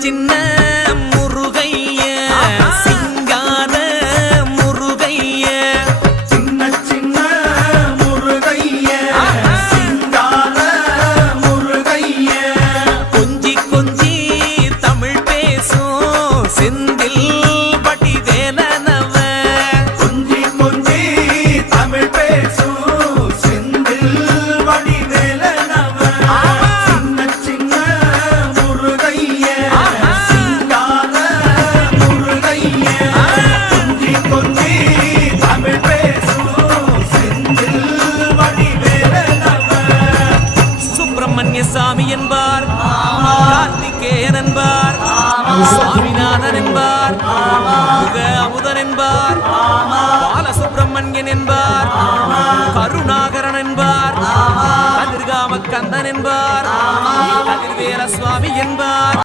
சின்ன முருகைய சிங்கார முருகைய சின்ன சின்ன முருகைய சிங்கார முருகைய கொஞ்சி கொஞ்சி தமிழ் பேசும் செந்தில் வடிவேலனவ கொஞ்சி கொஞ்சி தமிழ் பேசும் செந்தில் வடிவேலனவ சின்ன சின்ன முருகைய சிங்கார முருகைய கொஞ்சி கொஞ்சி தமிழ் பேசும் செந்தில் வடிவேலனவ சுப்பிரமணிய சாமி என்பார் கார்த்திகேயன் என்பார் சுவாமிநாதன் என்பார் முக அமுதன் என்பார் பாலசுப்பிரமணியன் என்பார் கருணாகரன் என்பார் கதிர்காம கந்தன் என்பார் கதிர்வேல சுவாமி என்பார்